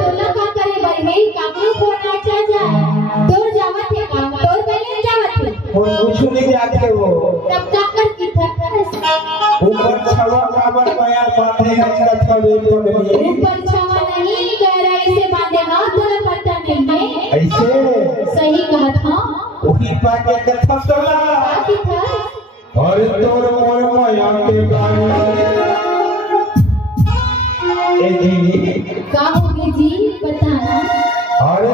तोला का करे बाई में काकरो फोन आ जा तोर जावत है का तोर पहले जावत है और कुछ नहीं जाते वो तब जाकर की था ऊपर छवा काबर माया बांधे हैं कथा वेद पढ़नी ऊपर छवा नहीं गहराई से बांधे हाथ और पता नहीं है ऐसे सही कहा था वही पाके कथा सुना बाकी था और तोर मोर माया के गाने ए जी कहोगे जी बताना अरे